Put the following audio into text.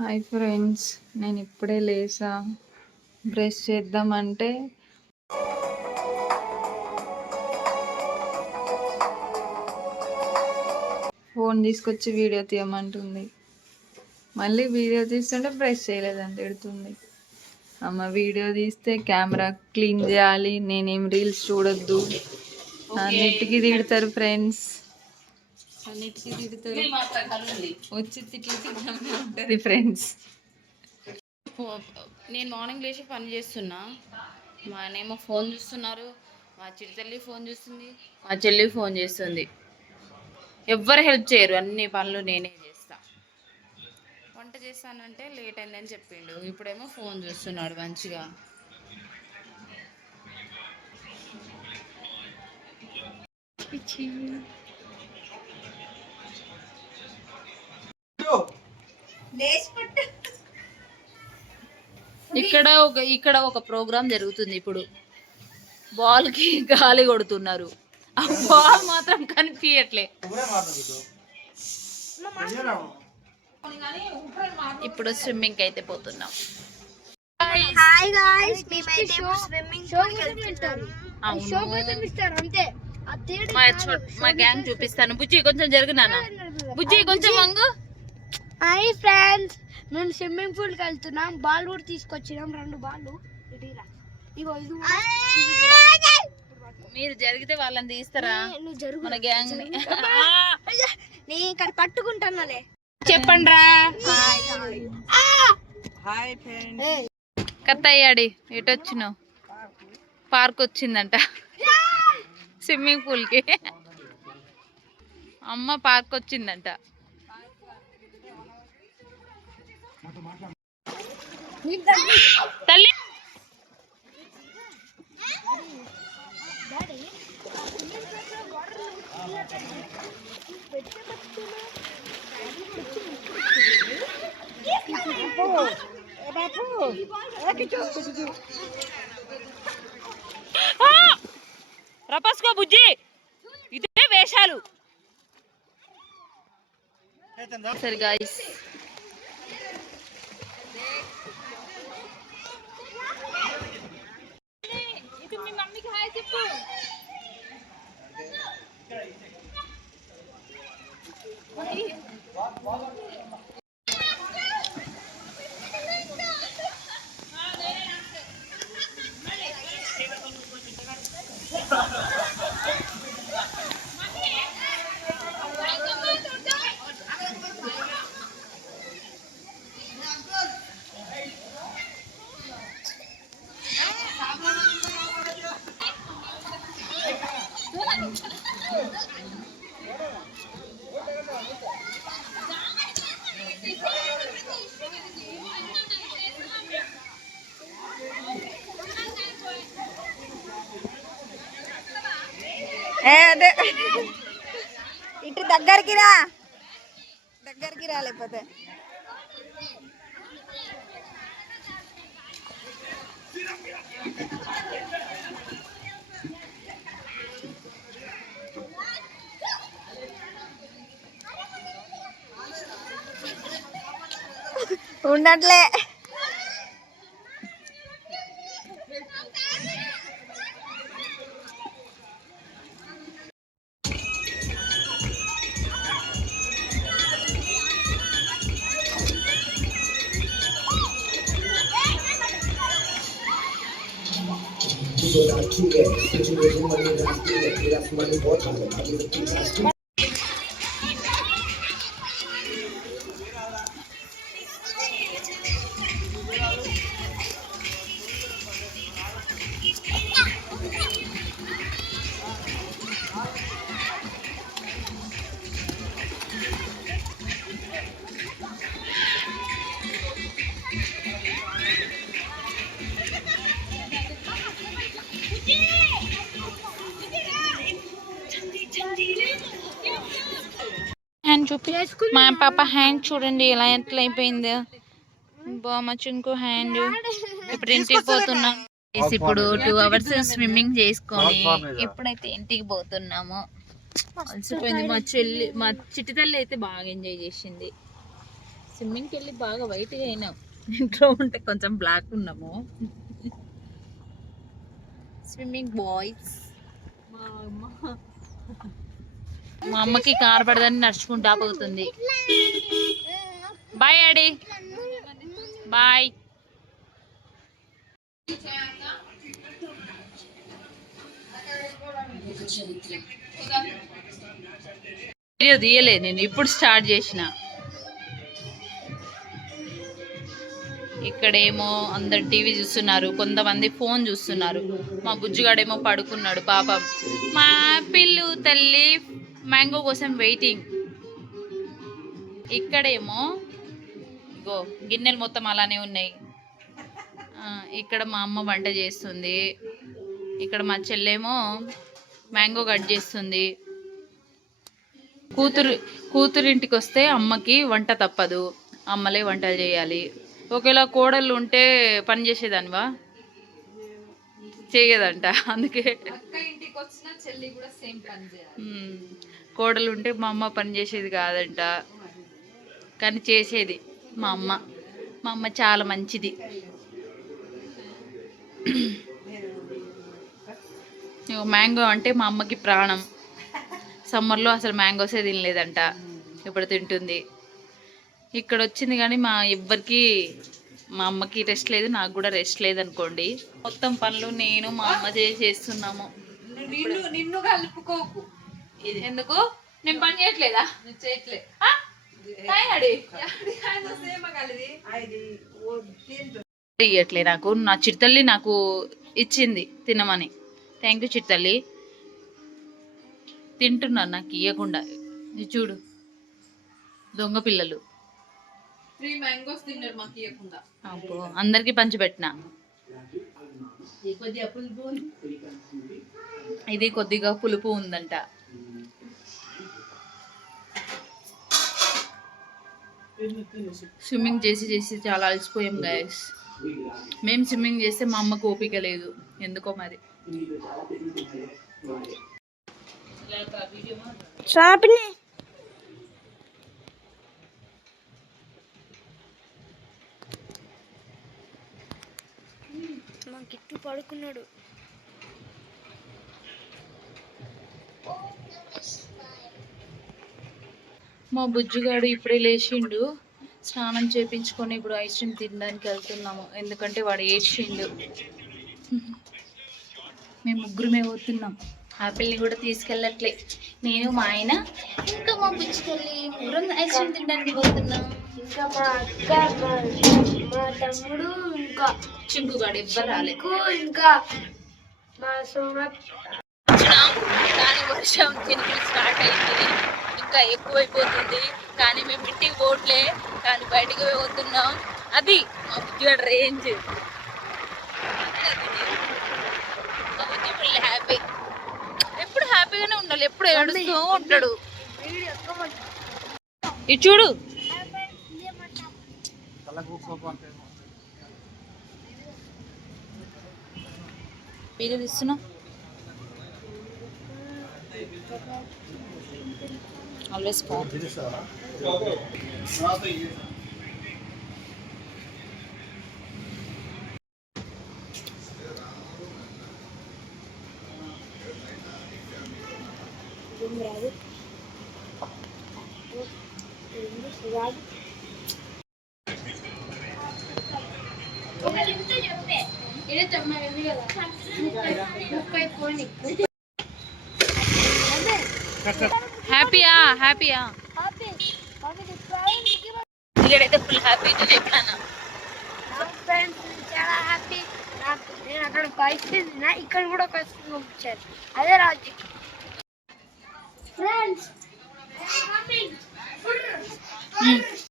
Hi friends, నేను ఇప్పుడే లేసా. Brush చేద్దామంటే ఫోన్ తీసుకొచ్చి వీడియో తీయమంటుంది. మళ్ళీ వీడియో తీస్తుంటే బ్రష్ చేయలేదని తిడుతుంది. అమ్మ వీడియో తీస్తే కెమెరా క్లీన్ చేయాలి, నేనేం రీల్స్ చూడొద్దు, అన్నిటికీ తిడతారు ఫ్రెండ్స్. అన్నిటికీ తిడతారు. వచ్చి తిట్లు తిట్టమే ఉంటుంది ఫ్రెండ్స్. నేను మార్నింగ్ లేచి పని చేస్తున్నా, మా ఆయనేమో ఫోన్ చూస్తున్నారు, మా చిరుతల్లి ఫోన్ చూస్తుంది, మా చెల్లి ఫోన్ చేస్తుంది. ఎవ్వరు హెల్ప్ చేయరు, అన్ని పనులు నేనే చేస్తా. వంట చేస్తానంటే లేట్ అయిందని చెప్పిండు, ఇప్పుడేమో ఫోన్ చూస్తున్నాడు మంచిగా. ఇక్కడ ఒక ప్రోగ్రామ్ జరుగుతుంది. ఇప్పుడు బాల్కి గాలి కొడుతున్నారు, ఆ బాల్ మాత్రం కనిపించట్లే. ఇప్పుడు స్విమ్మింగ్ అయితే పోతున్నాం. హాయ్ గాయ్స్, మేమైతే స్విమ్మింగ్ పూల్ కి వెళ్తున్నాం. మా గ్యాంగ్ చూపిస్తాను. బుజ్జి కొంచెం జరుగునా, బుజ్జి కొంచెం వంగు. హాయ్ ఫ్రెండ్స్, మేము స్విమ్మింగ్ పూల్ కి వెళ్తున్నాం. బాల్ కూడా తీసుకొచ్చినాం, 2 బాళ్ళు. ఇగో ఇది మీరు జరిగితే వాళ్ళని తీస్తారా? మన గ్యాంగ్ ని నేను ఇక్కడ పట్టుకుంటానులే. చెప్పండి రా. కత్త అయ్యాడి ఎటు వచ్చినావు? పార్క్ వచ్చిందంట స్విమ్మింగ్ పూల్ కి. అమ్మ పార్క్ వచ్చిందంట. తల్లి రపస్కో బుజ్జి, ఇదే వేషాలు. సరే గాయ్స్, మీ మమ్మీకి హాయ్ చెప్పు. అదే ఇటు దగ్గరికి రా, లేకపోతే ఉండట్లే. హ్యాండ్ చూపి. మా పాప హ్యాండ్ చూడండి ఎలా ఎట్లా అయిపోయింది. బామ్మ చుంకు హ్యాండ్. ఇప్పుడు ఇంటికి పోతున్నాం. ఇప్పుడు 2 hours స్విమ్మింగ్ చేసుకొని ఇప్పుడైతే ఇంటికి పోతున్నాము. అలసిపోయింది. మా చిట్టి తల్లి అయితే బాగా ఎంజాయ్ చేసింది. స్విమ్మింగ్కి వెళ్ళి బాగా వైట్గా అయినాం. ఇంట్లో ఉంటే కొంచెం బ్లాక్ ఉన్నాము. Swimming boys. మా అమ్మకి కారు పడదని నడుచుకుంటా పోతుంది. Bye daddy, bye. వీడియో తీయలే, నేను ఇప్పుడు స్టార్ట్ చేసిన. ఇక్కడేమో అందరు టీవీ చూస్తున్నారు, కొంతమంది ఫోన్ చూస్తున్నారు. మా బుజ్జుగాడేమో పడుకున్నాడు పాపం. మా పిల్లు తల్లి మ్యాంగో కోసం వెయిటింగ్. ఇక్కడేమో ఇగో గిన్నెలు మొత్తం అలానే ఉన్నాయి. ఇక్కడ మా అమ్మ వంట చేస్తుంది. ఇక్కడ మా చెల్లేమో మ్యాంగో కట్ చేస్తుంది. కూతురింటికి వస్తే అమ్మకి వంట తప్పదు, అమ్మలే వంటలు చేయాలి. ఒకవేళ కోడళ్ళు ఉంటే పని చేసేదానివా? చేయదంట. అందుకే కోడలు ఉంటే మా అమ్మ పని చేసేది కాదంట, కానీ చేసేది మా అమ్మ. మా అమ్మ చాలా మంచిది. మ్యాంగో అంటే మా అమ్మకి ప్రాణం. సమ్మర్లో అసలు మ్యాంగోసే తినలేదంట, ఇప్పుడు తింటుంది. ఇక్కడ వచ్చింది కానీ మా అమ్మకి రెస్ట్ లేదు, నాకు కూడా రెస్ట్ లేదనుకోండి. మొత్తం పనులు నేను మా అమ్మ చేస్తున్నాము. నిన్ను కలుపుకోకు. ఎందుకు? నేను పని చేయట్లేదా? ఇయ్యట్లే నాకు. నా చిట్టల్లి నాకు ఇచ్చింది తినమని. థ్యాంక్ యూ చిట్టల్లి. తింటున్నారు నాకు ఇవ్వకుండా. చూడు దొంగ పిల్లలు. 3 మ్యాంగోస్ తిన్నారు మాకు ఇవ్వకుండా. అబ్బో, అందరికి పంచిపెట్టిన. ఇది కొద్దిగా పులుపు ఉందంట. స్విమ్మింగ్ చేసి చాలా అలసిపోయాం గైస్. మేము స్విమ్మింగ్ చేస్తే మా అమ్మకు ఓపిక లేదు ఎందుకో మరి. మా గిట్టు పడుకున్నాడు. మా బుజ్జుగాడు ఇప్పుడే లేచిండు. స్నానం చేపించుకొని ఇప్పుడు ఐస్ క్రీమ్ తినడానికి వెళ్తున్నాము, ఎందుకంటే వాడు ఏడ్చిండు. మేము ముగ్గురమే పోతున్నాం. ఆపిల్ని కూడా తీసుకెళ్ళట్లే. నేను, మా ఆయన, ఇంకా మా బుజ్జుకెళ్ళి ముగ్గురం ఐస్ క్రీమ్ తినడానికి పోతున్నాం. ఇంకా మా అక్క, మా తమ్ముడు, ఇంకా చింకుగాడు ఎవ్వరు రాలేదు. ఇంకా మా కానీ వర్షం చినుకులు స్టార్ట్ అయింది, ఇంకా ఎక్కువైపోతుంది. కానీ మేము ఇంటికి పోవట్లే, కానీ బయటికి పోతున్నాం. అది మా బుజ్జిగాడు రేంజ్. మా బుజ్జి ఫుల్ హ్యాపీ. ఎప్పుడు హ్యాపీగానే ఉండాలి, ఎప్పుడు ఏడుస్తూ ఉంటాడు. ఇది చూడు. వీడియో తీస్తున్నా. Always phone. హ్యాపీయా? హ్యాపీయా? ఇక్కడైతే ఫుల్ హ్యాపీ చెప్పాను. చాలా హ్యాపీ. నేను అక్కడ బైక్ తిన్నా, ఇక్కడ కూడా ఒక ఐస్ క్రీమ్ పంపించారు. అదే రాజు ఫ్రెండ్స్.